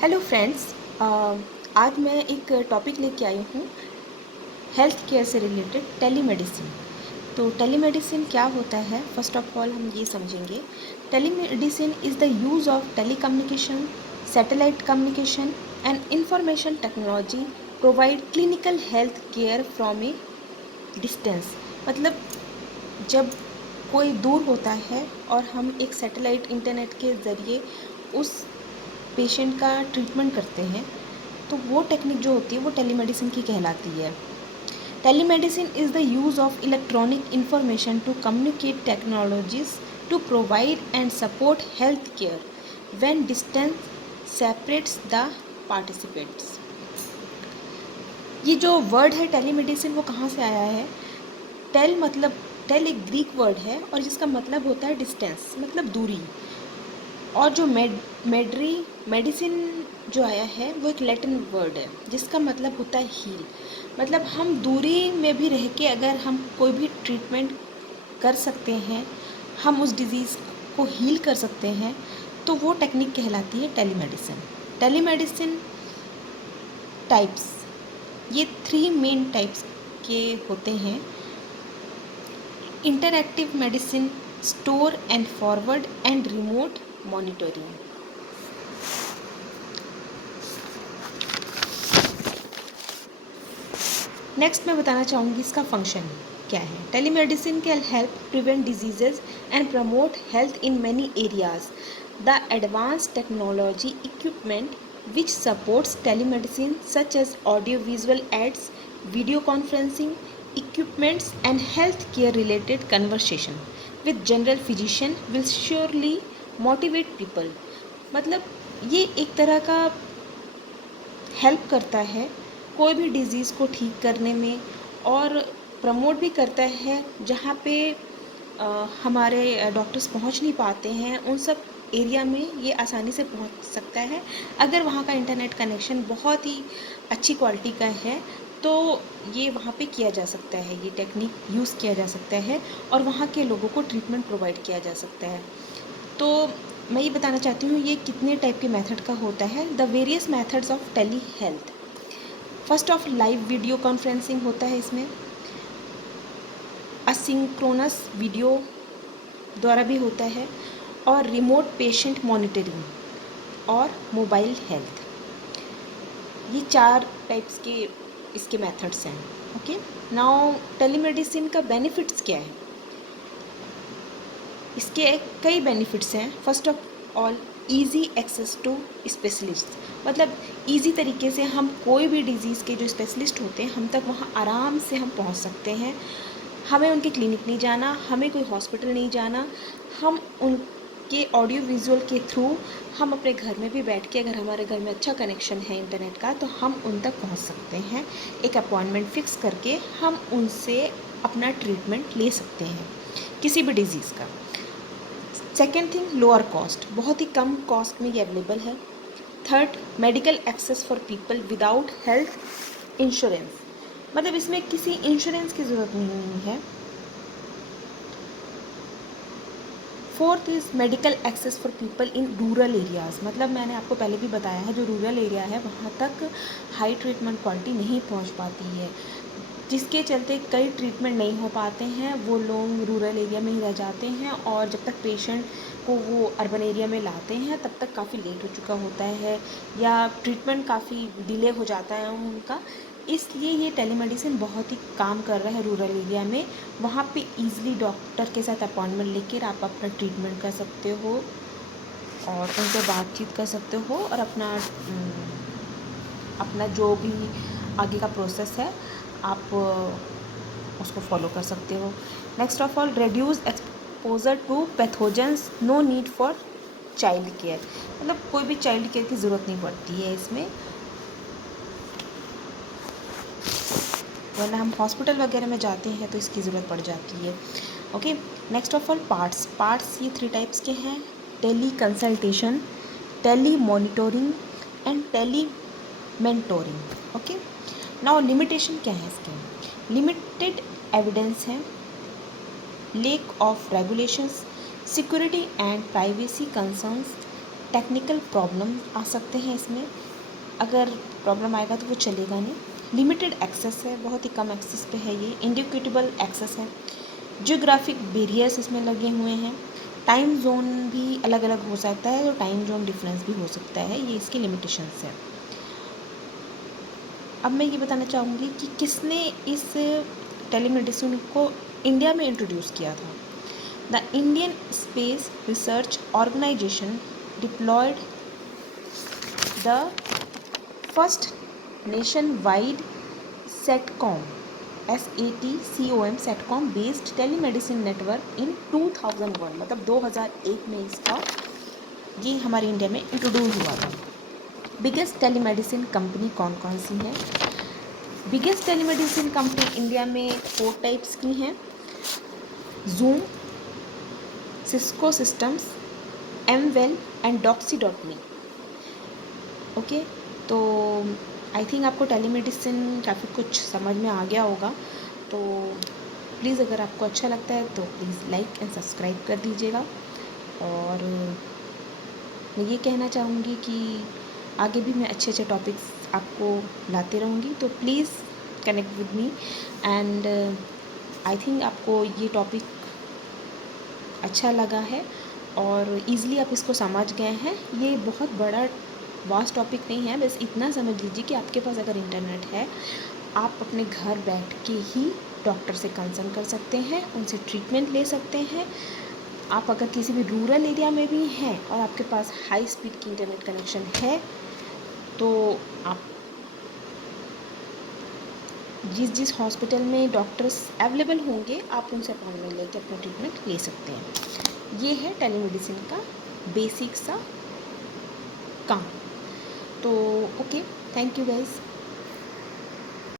Hello friends, आज मैं एक टॉपिक लेके आई हूँ हेल्थ केयर से रिलेटेड टेलीमेडिसिन। तो टेलीमेडिसिन क्या होता है, फर्स्ट ऑफ ऑल हम ये समझेंगे। Telemedicine is the use of telecommunication, satellite communication and information technology provide clinical health care from A distance. मतलब जब कोई दूर होता है और हम एक सैटेलाइट इंटरनेट के ज़रिए उस पेशेंट का ट्रीटमेंट करते हैं, तो वो टेक्निक जो होती है वो टेलीमेडिसिन की कहलाती है। Telemedicine is the use of electronic information to communicate technologies to provide and support health care when distance separates the participants. ये जो वर्ड है टेलीमेडिसिन वो कहाँ से आया है? टेल एक ग्रीक वर्ड है और जिसका मतलब होता है डिस्टेंस, मतलब दूरी। और जो मेडिसिन जो आया है वो एक लैटिन वर्ड है जिसका मतलब होता है हील। मतलब हम दूरी में भी रह के अगर हम कोई भी ट्रीटमेंट कर सकते हैं, हम उस डिज़ीज़ को हील कर सकते हैं, तो वो टेक्निक कहलाती है टेलीमेडिसिन। टेलीमेडिसिन टाइप्स, ये 3 मेन टाइप्स के होते हैं। Interactive medicine, store and forward and remote monitoring. Next मैं बताना चाहूँगी इसका फंक्शन क्या है। Telemedicine can help prevent diseases and promote health in many areas. The advance technology equipment which supports telemedicine such as audio-visual ads, video conferencing equipments and healthcare related conversation with general physician will surely motivate people। मतलब ये एक तरह का help करता है कोई भी disease को ठीक करने में, और प्रमोट भी करता है जहाँ पे हमारे डॉक्टर्स पहुँच नहीं पाते हैं, उन सब एरिया में ये आसानी से पहुँच सकता है। अगर वहाँ का इंटरनेट कनेक्शन बहुत ही अच्छी क्वालिटी का है तो ये वहाँ पे किया जा सकता है, ये टेक्निक यूज़ किया जा सकता है और वहाँ के लोगों को ट्रीटमेंट प्रोवाइड किया जा सकता है। तो मैं ये बताना चाहती हूँ ये कितने टाइप के मेथड का होता है। The various methods of tele health. First of live video conferencing होता है, इसमें असिंक्रोनस वीडियो द्वारा भी होता है, और रिमोट पेशेंट मॉनिटरिंग और मोबाइल हेल्थ। ये 4 टाइप्स के इसके मेथड्स हैं। ओके, नाउ टेलीमेडिसिन का बेनिफिट्स क्या है? इसके कई बेनिफिट्स हैं। First of all, easy access to specialist. मतलब इजी तरीके से हम कोई भी डिज़ीज़ के जो स्पेशलिस्ट होते हैं हम तक वहाँ आराम से हम पहुँच सकते हैं। हमें उनके क्लिनिक नहीं जाना, हमें कोई हॉस्पिटल नहीं जाना, हम उनके ऑडियो विजुअल के थ्रू हम अपने घर में भी बैठ के, अगर हमारे घर में अच्छा कनेक्शन है इंटरनेट का, तो हम उन तक पहुँच सकते हैं। एक अपॉइंटमेंट फ़िक्स करके हम उनसे अपना ट्रीटमेंट ले सकते हैं किसी भी डिज़ीज़ का। सेकेंड थिंग, लोअर कॉस्ट, बहुत ही कम कॉस्ट में ये अवेलेबल है। Third, medical access for people without health insurance. मतलब इसमें किसी इंश्योरेंस की ज़रूरत नहीं है। Fourth is medical access for people in rural areas. मतलब मैंने आपको पहले भी बताया है, जो रूरल एरिया है वहाँ तक हाई ट्रीटमेंट क्वालिटी नहीं पहुँच पाती है, जिसके चलते कई ट्रीटमेंट नहीं हो पाते हैं। वो लोग रूरल एरिया में ही रह जाते हैं और जब तक पेशेंट को वो अर्बन एरिया में लाते हैं तब तक काफ़ी लेट हो चुका होता है या ट्रीटमेंट काफ़ी डिले हो जाता है उनका। इसलिए ये टेलीमेडिसिन बहुत ही काम कर रहा है रूरल एरिया में। वहाँ पे इजीली डॉक्टर के साथ अपॉइंटमेंट लेकर आप अपना ट्रीटमेंट कर सकते हो और उनसे बातचीत कर सकते हो और अपना जो भी आगे का प्रोसेस है आप उसको फॉलो कर सकते हो। Next of all, reduce exposure to pathogens, no need for child care. मतलब कोई भी चाइल्ड केयर की ज़रूरत नहीं पड़ती है इसमें, वरना हम हॉस्पिटल वगैरह में जाते हैं तो इसकी ज़रूरत पड़ जाती है। Okay, next of all, parts ये 3 टाइप्स के हैं। Tele consultation, tele monitoring and tele mentoring. Okay, now limitation क्या है इसके? लिमिटेड एविडेंस है, lack of regulations, security and privacy concerns, technical problem आ सकते हैं इसमें, अगर प्रॉब्लम आएगा तो वो चलेगा नहीं। लिमिटेड एक्सेस है, बहुत ही कम एक्सेस पे है ये। इंडिक्यूटेबल एक्सेस है। जियोग्राफिक बैरियर्स इसमें लगे हुए हैं। टाइम जोन भी अलग अलग हो सकता है, तो टाइम जोन डिफरेंस भी हो सकता है, ये इसकी लिमिटेशंस है। अब मैं ये बताना चाहूँगी कि किसने इस टेलीमेडिसिन को इंडिया में इंट्रोड्यूस किया था। The Indian Space Research Organisation deployed the first nationwide satcom satcom based telemedicine network in 2001, मतलब 2001 में इसका ये हमारे इंडिया में इंट्रोड्यूस हुआ था। बिगेस्ट टेलीमेडिसिन कंपनी कौन कौन सी है? बिगेस्ट टेलीमेडिसिन कंपनी इंडिया में 4 टाइप्स की हैं। Zoom, Cisco systems, Amwell and Doxy me. Okay, तो आई थिंक आपको टेलीमेडिसिन काफ़ी कुछ समझ में आ गया होगा। तो प्लीज़ अगर आपको अच्छा लगता है तो प्लीज़ लाइक एंड सब्सक्राइब कर दीजिएगा। और मैं ये कहना चाहूँगी कि आगे भी मैं अच्छे अच्छे टॉपिक्स आपको लाते रहूँगी, तो please connect with me. And I think आपको ये टॉपिक अच्छा लगा है और ईज़िली आप इसको समझ गए हैं। ये बहुत बड़ा वास्ट टॉपिक नहीं है, बस इतना समझ लीजिए कि आपके पास अगर इंटरनेट है, आप अपने घर बैठ के ही डॉक्टर से कंसल्ट कर सकते हैं, उनसे ट्रीटमेंट ले सकते हैं। आप अगर किसी भी रूरल एरिया में भी हैं और आपके पास हाई स्पीड की इंटरनेट कनेक्शन है, तो आप जिस हॉस्पिटल में डॉक्टर्स अवेलेबल होंगे, आप उनसे अपॉइंटमेंट लेकर अपना ट्रीटमेंट ले सकते हैं। ये है टेलीमेडिसिन का बेसिक सा काम। तो ओके, थैंक यू गाइस।